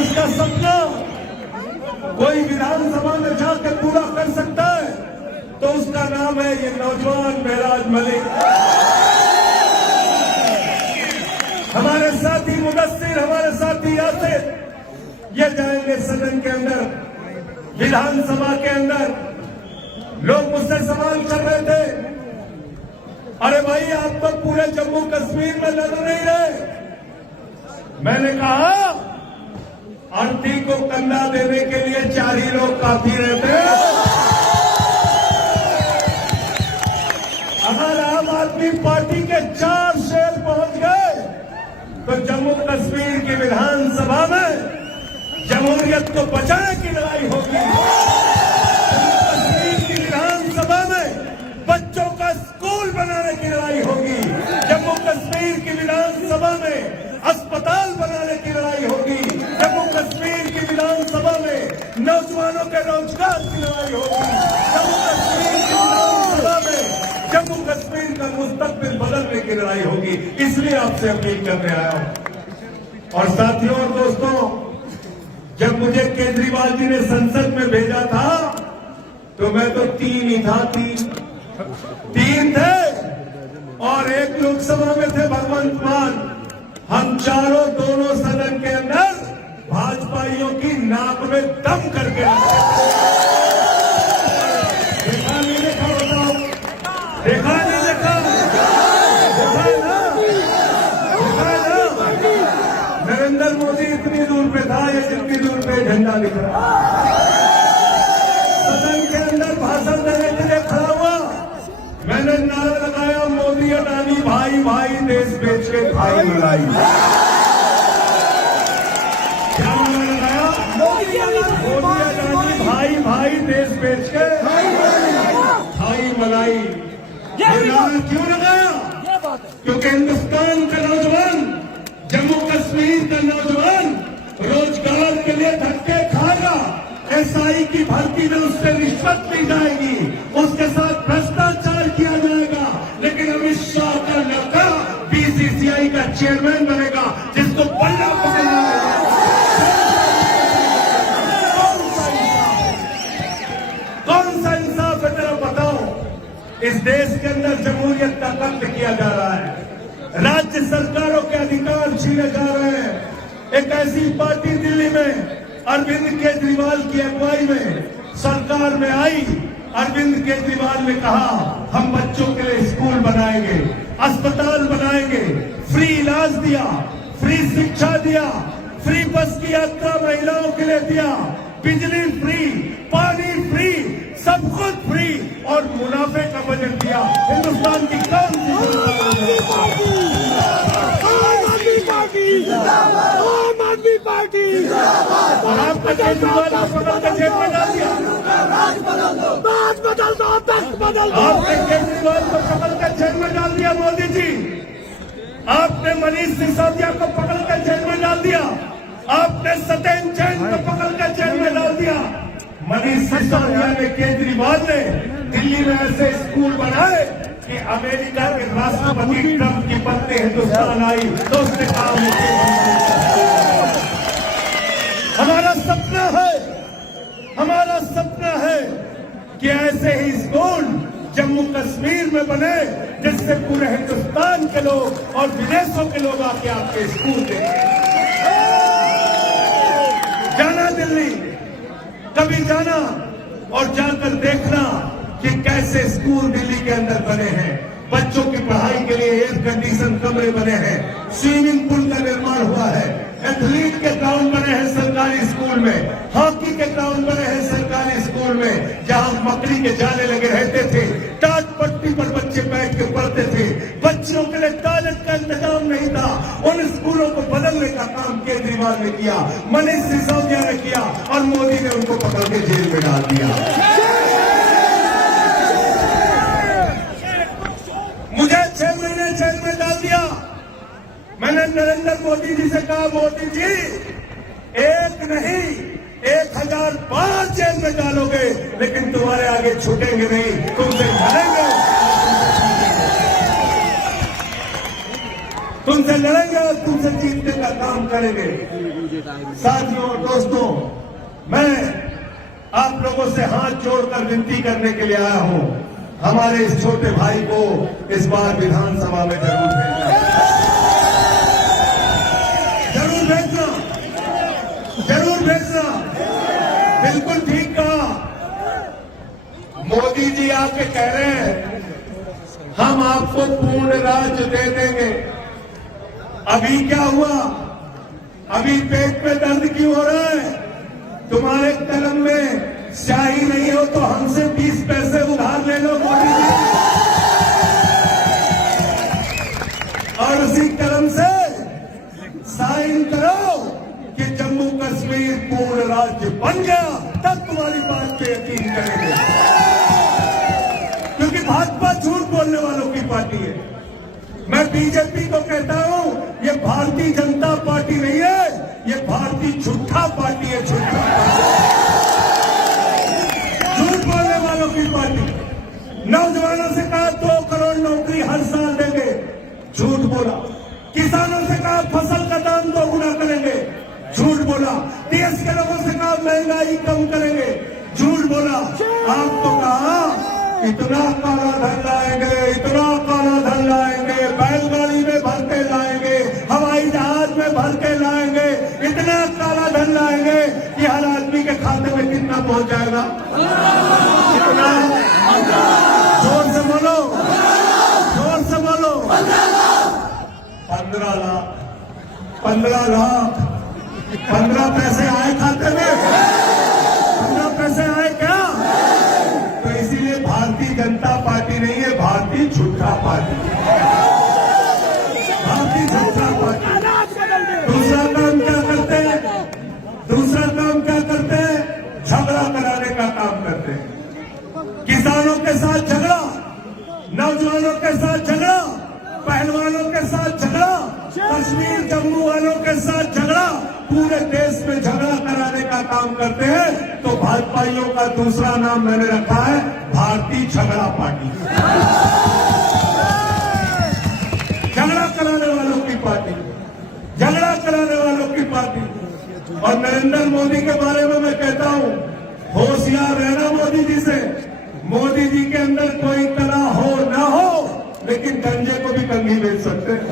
उसका सपना कोई विधानसभा में जाकर पूरा कर सकता है तो उसका नाम है ये नौजवान महराज मलिक। हमारे साथी मुदस्सिर, हमारे साथी यासिर ये जाएंगे सदन के अंदर, विधानसभा के अंदर। लोग मुझसे सवाल कर रहे थे, अरे भाई आप तो पूरे जम्मू कश्मीर में लड़ नहीं रहे। मैंने कहा अर्थी को कंधा देने के लिए 4 ही लोग काफी रहते हैं। अगर आम आदमी पार्टी के 4 शेर पहुंच गए तो जम्मू कश्मीर की विधानसभा में जमहूरियत को बचाने की लड़ाई होगी। जम्मू कश्मीर की विधानसभा में बच्चों का स्कूल बनाने की लड़ाई होगी। जम्मू कश्मीर की विधानसभा में अस्पताल बनाने की लड़ाई होगी। जम्मू कश्मीर की विधानसभा में नौजवानों के रोजगार की लड़ाई होगी। जम्मू कश्मीर की विधानसभा में जम्मू कश्मीर का मुस्तकबिल बदलने की लड़ाई होगी। इसलिए आपसे अपील करने आया हूं। और साथियों और दोस्तों, जब मुझे केजरीवाल जी ने संसद में भेजा था तो मैं तो 3 ही था, 3 थे और 1 लोकसभा में थे भगवंत मान। हम चारों दोनों सदन के अंदर भाजपाइयों की नाक में दम करके देखा नहीं देखा, बताओ, देखा नहीं देखा, देखा ना। नरेंद्र मोदी इतनी दूर पे था या जितनी दूर पे झंडा दिख रहा, सदन के अंदर भाषण देने के लिए खड़ा हुआ। मैंने नारा लगाया, मोदी अडानी भाई भाई देश बेच के भाई लड़ाई। क्या नारा लगाया? मोदी अडानी भाई भाई देश बेच के भाई मलाई। ये नारा क्यों लगाया? क्योंकि हिंदुस्तान का नौजवान, जम्मू कश्मीर का नौजवान रोजगार के लिए धक्के खाएगा। एसआई की भर्ती में उससे रिश्वत ली जाएगी, उसके साथ भ्रष्टाचार किया जाएगा, लेकिन अमित शाह का लड़का बीसीसीआई का चेयरमैन बनेगा जिसको पल्ला पकड़ना है। कौन सा इंसाफ है तेरा बताओ। इस देश के अंदर जमहूरियत का कत्ल किया जा रहा है, राज्य सरकारों के अधिकार छीने जा रहे हैं। एक ऐसी पार्टी दिल्ली में अरविंद केजरीवाल की अगुवाई में सरकार में आई। अरविंद केजरीवाल ने कहा हम बच्चों के लिए स्कूल बनाएंगे, अस्पताल बनाएंगे, फ्री इलाज दिया, फ्री शिक्षा दिया, फ्री बस की यात्रा महिलाओं के लिए दिया, बिजली फ्री, पानी फ्री, सब कुछ फ्री और मुनाफे का बजट दिया। हिंदुस्तान की कौन सी पार्टी और आपका केजरीवाल को पकड़ के जेल में डाल दिया। आपने केजरीवाल को पकड़ के जेल में डाल दिया मोदी जी। आपने मनीष सिसोदिया को पकड़ के जेल में डाल दिया। आपने सत्येंद्र जैन को पकड़ के जेल में डाल दिया। मनीष सिसोदिया ने, केजरीवाल ने दिल्ली में ऐसे स्कूल बनाए कि अमेरिका के राष्ट्रपति ट्रंप की पत्नी हिंदुस्तान आई तो उसने काम हमारा सपना है कि ऐसे ही स्कूल जम्मू कश्मीर में बने जिससे पूरे हिंदुस्तान के लोग और विदेशों के लोग आके आपके स्कूल देखें। जाना दिल्ली, कभी जाना और जाकर देखना कि कैसे स्कूल दिल्ली के अंदर बने हैं। बच्चों की पढ़ाई के लिए एयर कंडीशन कमरे बने हैं, स्विमिंग पूल का निर्माण हुआ है, एथलीट के ग्राउंड बने हैं सरकारी स्कूल में, हॉकी के ग्राउंड बने हैं सरकारी स्कूल में। जहां मकड़ी के जाले लगे रहते थे, टाट पट्टी पर बच्चे बैठ के पढ़ते थे, बच्चों के लिए टॉयलेट का इंतजाम नहीं था। उन स्कूलों को बदलने का काम केजरीवाल ने किया, मनीष सिसोदिया ने किया और मोदी ने उनको पकड़ के जेल में डाल दिया। मुझे 6 महीने जेल में डाल दिया। मैंने नरेंद्र मोदी जी से कहा, मोदी जी एक नहीं 1000 बार जेल में डालोगे लेकिन तुम्हारे आगे छूटेंगे नहीं, तुमसे लड़ेंगे, तुमसे लड़ेंगे और तुमसे जीतने का काम करेंगे। करेंगे। साथियों और दोस्तों, मैं आप लोगों से हाथ जोड़कर विनती करने के लिए आया हूं, हमारे इस छोटे भाई को इस बार विधानसभा में जरूर भेजना, जरूर भेजना, जरूर भेजना। बिल्कुल ठीक कहा मोदी जी, आके कह रहे हैं हम आपको पूर्ण राज्य दे देंगे। अभी क्या हुआ? अभी पेट में दर्द क्यों हो रहा है? तुम्हारे कलम में स्याही नहीं हो तो हमसे 20 पैसे उधार ले लो मोदी जी, और उसी कलम से साइन करो कि जम्मू कश्मीर पूर्ण राज्य बन गया, तब तुम्हारी बात पे यकीन करेंगे। क्योंकि भाजपा झूठ बोलने वालों की पार्टी है। मैं बीजेपी को कहता हूं, ये भारतीय जनता पार्टी नहीं है, ये भारतीय झूठा पार्टी है, झूठा झूठ बोलने वालों की पार्टी। नौजवानों से कहा 2 करोड़ नौकरी हर साल देंगे, झूठ बोला। किसानों से कहा फसल का दाम 2 गुना करेंगे, झूठ बोला। देश के लोगों से कहा महंगाई कम करेंगे, झूठ बोला। आपको कहा इतना काला धन लाएंगे, इतना काला धन लाएंगे, बैलगाड़ी में भर के लाएंगे, हवाई जहाज में भर के लाएंगे, इतना काला धन लाएंगे कि हर आदमी के खाते में कितना पहुंच जाएगा? कितना? जोर से बोलो, जोर से बोलो। 15 लाख, 15 लाख, 15 पैसे आए खाते में? 15 पैसे आए क्या? तो इसीलिए भारतीय जनता पार्टी नहीं है, भारतीय झूठा पार्टी, भारतीय झूठा पार्टी। दूसरा काम क्या करते हैं? दूसरा काम क्या करते हैं? झगड़ा कराने का काम करते हैं। किसानों के साथ झगड़ा, नौजवानों के साथ झगड़ा, पहलवानों के साथ झगड़ा, कश्मीर जम्मू वालों के साथ झगड़ा, पूरे देश में झगड़ा कराने का काम करते हैं। तो भाजपाइयों का दूसरा नाम मैंने रखा है भारतीय झगड़ा पार्टी, झगड़ा कराने वालों की पार्टी, झगड़ा कराने वालों की पार्टी। और नरेंद्र मोदी के बारे में मैं कहता हूं, होशियार रहना मोदी जी से। मोदी जी के अंदर कोई कला हो ना हो, लेकिन गंजे को भी कंघी बेच सकते हैं,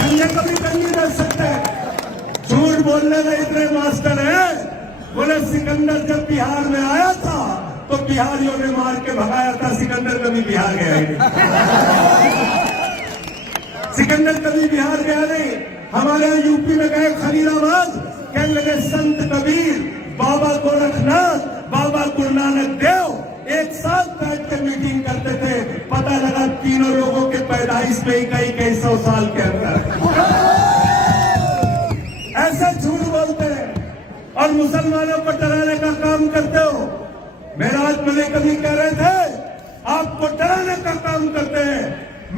गंजे को भी कंघी बेच सकते हैं। झूठ बोलने में इतने मास्टर हैं, बोले सिकंदर जब बिहार में आया था तो बिहारियों ने मार के भगाया था, सिकंदर कभी बिहार गया नहीं। सिकंदर कभी बिहार गया नहीं। हमारे यहाँ यूपी में गए खलीलाबाद, कहने लगे संत कबीर, बाबा गोरखनाथ, बाबा गुरु नानक देव एक साथ बैठ के मीटिंग करते थे। पता लगा तीनों लोगों के पैदाइश में ही कई 100 साल के अंदर। ऐसे झूठ बोलते हैं और मुसलमानों को डराने का काम करते हो। मेराज मलिक कभी कह रहे थे आपको डराने का काम करते हैं।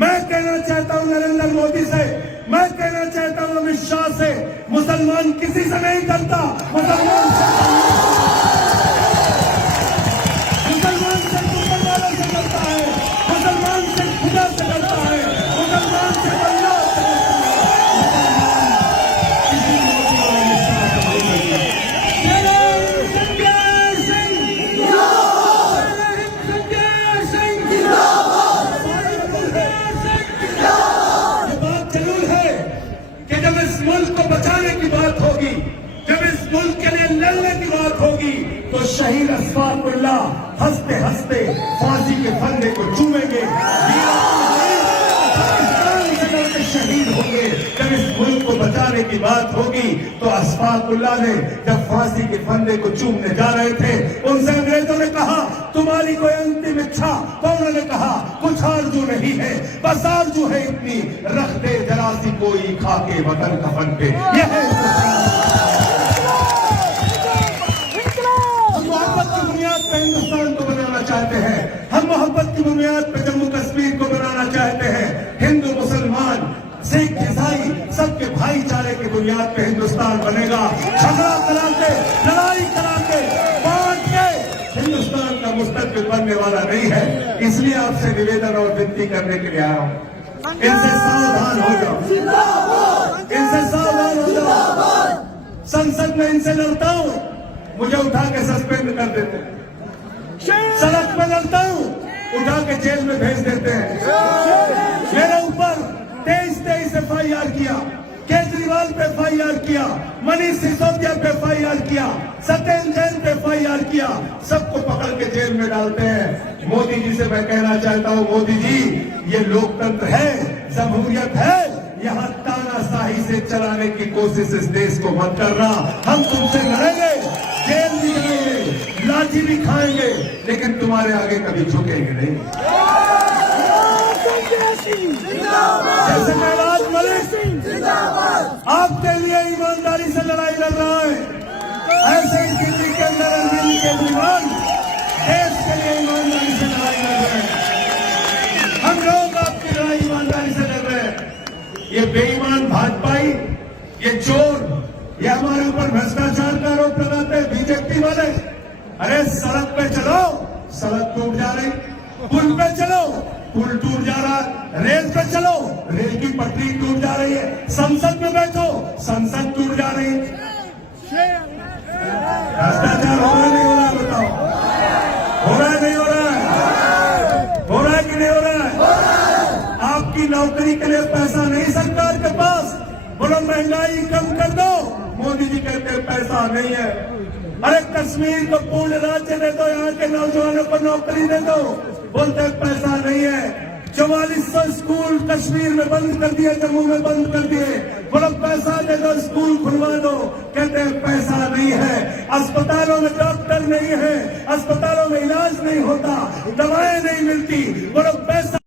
मैं कहना चाहता हूं नरेंद्र मोदी से, मैं कहना चाहता हूं अमित शाह से, मुसलमान किसी से नहीं डरता, मुसलमान से ऊपर वालों से डरता है, मुसलमान से खुदा से डरता है, मुसलमान से अल्लाह से मुल्क को बचाने की बात होगी, जब इस मुल्क के लिए लड़ने की बात होगी, तो शहीद अशफाकुल्लाह हंसते हंसते फांसी के फंदे को चूमेंगे, पाकिस्तान से लड़के शहीद होंगे। जब इस मुल्क को बचाने की बात होगी, तो अशफाकुल्लाह ने जब फांसी के फंदे को चूमने जा रहे थे, उनसे अंग्रेजों ने कहा तुम्हारी कोई अंतिम इच्छा? तो उन्होंने कहा कुछ आरजू नहीं है, बस आरजू है इतनी, रख दे जरा सी कोई खाके वतन कफन पे। यह है हम मोहब्बत की बुनियाद पे हिंदुस्तान को बनाना चाहते हैं, हम मोहब्बत की बुनियाद पे जम्मू कश्मीर को बनाना चाहते हैं। हिंदू मुसलमान सिख ईसाई सबके भाईचारे की बुनियाद पे हिंदुस्तान बनेगा। झगड़ा करा के, लड़ाई करा के, बांट के हिंदुस्तान का मुस्तकबिल बनने वाला नहीं है। इसलिए आपसे निवेदन और विनती करने के लिए आया हूं, इनसे सावधान हो जाओ। संसद में इनसे लड़ता हूं, मुझे उठा के सस्पेंड कर देते हैं। सड़क पर लड़ता हूं, उठा के जेल में भेज देते हैं। मेरे ऊपर 23 FIR किया, केजरीवाल पे FIR किया, मनीष सिसोदिया पे FIR किया, सत्येंद्र जैन पे FIR किया, सबको पकड़ के जेल में डालते हैं। मोदी जी से मैं कहना चाहता हूं, मोदी जी ये लोकतंत्र है, जमहूरियत है, यहाँ तानाशाही से चलाने की कोशिश इस देश को मत करना। हम तुमसे लड़ेंगे, जेल भी जाएंगे, लाठी भी खाएंगे, लेकिन तुम्हारे आगे कभी झुकेंगे नहीं। जैसे महराज मलिक आपके लिए ईमानदारी से लड़ाई लड़ रहा है, ऐसे ही दिल्ली के अंदर अरविंद केजरीवाल देश के लिए ईमानदारी से लड़ाई लड़ रहे हैं। हम लोग आपकी लड़ाई ईमानदारी से लड़ रहे हैं। ये बेईमान भाजपाई, ये चोर, ये हमारे ऊपर भ्रष्टाचार का आरोप लगाते हैं बीजेपी वाले। अरे सड़क पे चलो, सड़क टूट जा रही, पुल पे चलो, पुल टूट जा रहा, रेल पे चलो, रेल की पटरी टूट जा रही है, संसद में बैठो, संसद टूट जा रही है। भ्रष्टाचार हो रहा है नहीं हो रहा, बताओ? हो रहा है नहीं हो रहा है? हो रहा है कि नहीं हो रहा है? आपकी नौकरी के लिए पैसा नहीं सरकार के पास, बोलो महंगाई कम कर दो, मोदी जी कहते हैं पैसा नहीं है। अरे कश्मीर को पूर्ण राज्य दे दो, यहाँ के नौजवानों को नौकरी दे दो, बोलते पैसा नहीं है। 4400 स्कूल कश्मीर में बंद कर दिए, जम्मू में बंद कर दिए, बोलो पैसा दे दो, स्कूल खुलवा दो, कहते हैं पैसा नहीं है। अस्पतालों में डॉक्टर नहीं है, अस्पतालों में इलाज नहीं होता, दवाएं नहीं मिलती, बोलो पैसा